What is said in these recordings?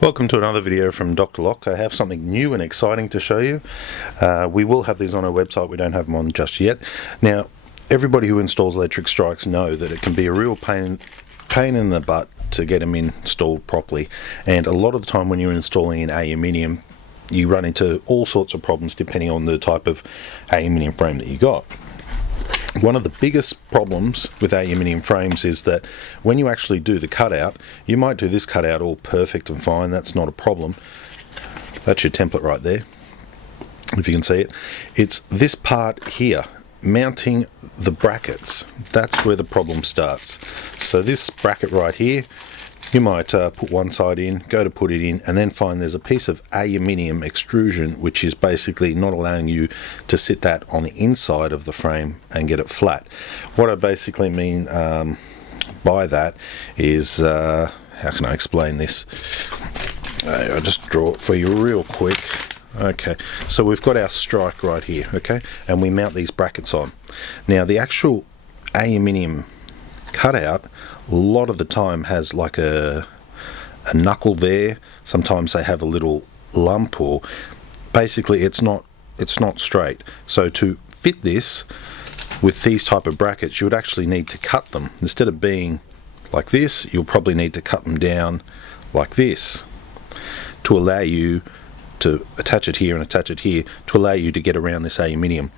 Welcome to another video from Dr. Lock. I have something new and exciting to show you. We will have these on our website. We don't have them on just yet. Now, everybody who installs electric strikes know that it can be a real pain in the butt to get them installed properly. And a lot of the time when you're installing in aluminium, you run into all sorts of problems depending on the type of aluminium frame that you got. One of the biggest problems with aluminium frames is that when you actually do the cutout, you might do this cutout all perfect and fine, that's not a problem. That's your template right there, if you can see it. It's this part here, mounting the brackets. That's where the problem starts. So this bracket right here, you might put one side in, go to put it in, and then find there's a piece of aluminium extrusion which is basically not allowing you to sit that on the inside of the frame and get it flat. What I basically mean by that is, how can I explain this? I'll just draw it for you real quick. Okay, so we've got our strike right here, okay, and we mount these brackets on. Now the actual aluminium cutout a lot of the time has like a knuckle there. Sometimes they have a little lump, or basically it's not straight. So to fit this with these type of brackets, you would actually need to cut them. Instead of being like this, you'll probably need to cut them down like this to allow you to attach it here and attach it here to allow you to get around this aluminium,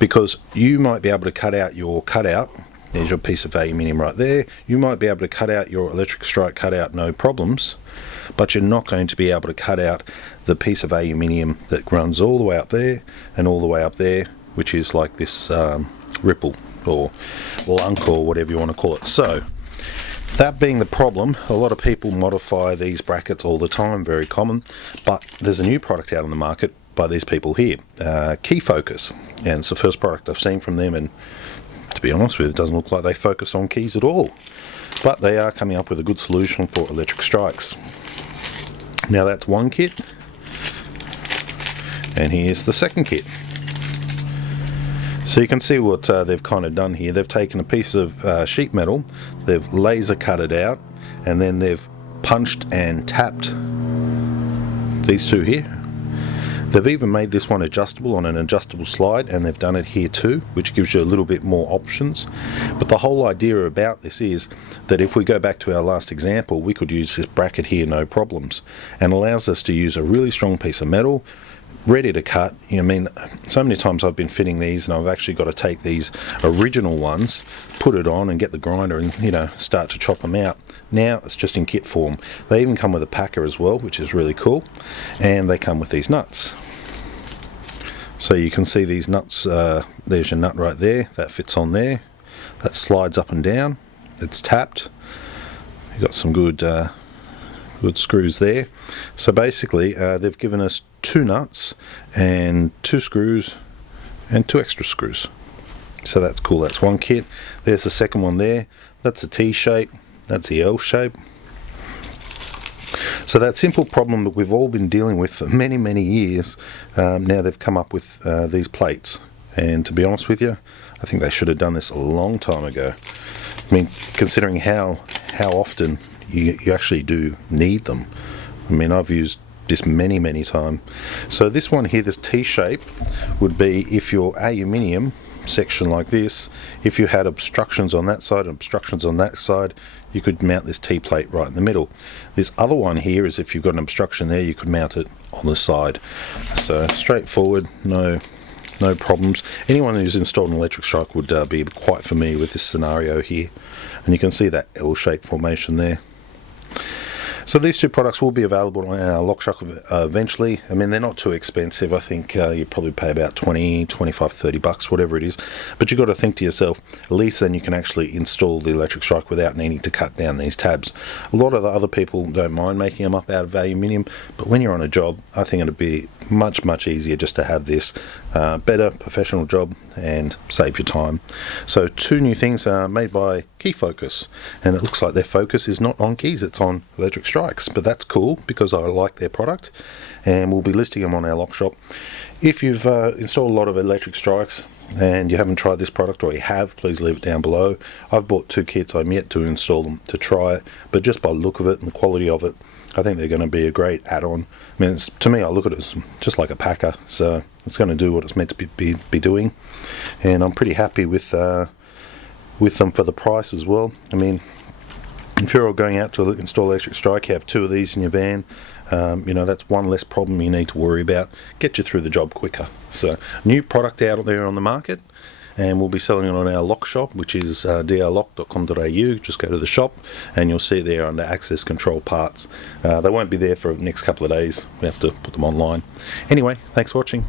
because you might be able to cut out your cutout. There's your piece of aluminium right there. You might be able to cut out your electric strike cutout, no problems, but you're not going to be able to cut out the piece of aluminium that runs all the way up there and all the way up there, which is like this ripple or lunk or whatever you want to call it. So that being the problem, a lot of people modify these brackets all the time, very common, but there's a new product out on the market by these people here, Key Focus, and it's the first product I've seen from them, and to be honest with you, it doesn't look like they focus on keys at all, but they are coming up with a good solution for electric strikes. Now that's one kit, and here's the second kit. So you can see what they've kind of done here. They've taken a piece of sheet metal, they've laser cut it out, and then they've punched and tapped these two here. They've even made this one adjustable on an adjustable slide, and they've done it here too, which gives you a little bit more options. But the whole idea about this is that if we go back to our last example, we could use this bracket here no problems, and allows us to use a really strong piece of metal ready to cut. I mean, so many times I've been fitting these and I've actually got to take these original ones, put it on and get the grinder and, you know, start to chop them out. Now it's just in kit form. They even come with a packer as well, which is really cool, and they come with these nuts. So you can see these nuts, there's your nut right there, that fits on there, that slides up and down, it's tapped, you've got some good screws there. So basically they've given us two nuts and two screws and two extra screws. So that's cool. That's one kit. There's the second one there. That's a T shape, that's the L shape. So that simple problem that we've all been dealing with for many years, now they've come up with these plates, and to be honest with you, I think they should have done this a long time ago. I mean, considering how often you actually do need them. I mean, I've used this many times. So this one here, this T-shape, would be if your aluminium section like this, if you had obstructions on that side and obstructions on that side, you could mount this T-plate right in the middle. This other one here is if you've got an obstruction there, you could mount it on the side. So straightforward, no problems. Anyone who's installed an electric strike would be quite familiar with this scenario here, and you can see that L-shaped formation there. So these two products will be available on our Lockshop eventually. I mean, they're not too expensive. I think you probably pay about 20, 25, 30 bucks, whatever it is. But you've got to think to yourself, at least then you can actually install the electric strike without needing to cut down these tabs. A lot of the other people don't mind making them up out of aluminium, but when you're on a job, I think it'd be much easier just to have this better professional job and save your time. So two new things are made by Key Focus, and it looks like their focus is not on keys, it's on electric strikes, but that's cool because I like their product, and we'll be listing them on our Lockshop. If you've installed a lot of electric strikes, and you haven't tried this product, or you have, please leave it down below. I've bought 2 kits. I'm yet to install them to try it, but just by the look of it and the quality of it, I think they're going to be a great add-on. I mean, to me, I look at it as just like a packer, so it's going to do what it's meant to be doing, and I'm pretty happy with them for the price as well. I mean, if you're all going out to install electric strike, you have 2 of these in your van, you know, that's one less problem you need to worry about. Get you through the job quicker. So, new product out there on the market, and we'll be selling it on our lock shop, which is drlock.com.au. Just go to the shop and you'll see it there under access control parts. They won't be there for the next couple of days. We have to put them online. Anyway, thanks for watching.